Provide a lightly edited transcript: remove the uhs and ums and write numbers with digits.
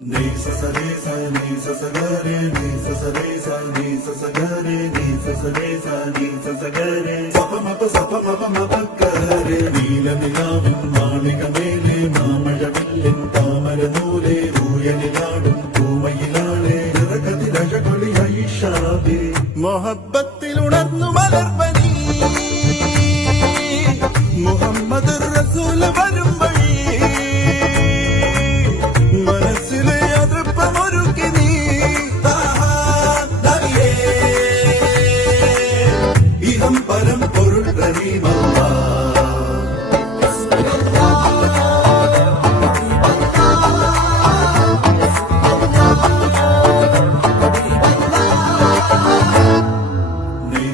Ni sa sa re sa ni sa sa ga re ni sa sa re sa ni sa sa ga re ni sa sa re sa ni sa sa ga re sa pa ma pa ga re നീലനിലാവിൻ മാളികമേലെ മാമഴവില്ലിൻ താമരനൂലെ ഊയലിലാടും പൂമയിലാളെ നിറകതിരഴകൊളി Aishabi മൊഹബത്തിൽ ഉണർന്നു മലർവ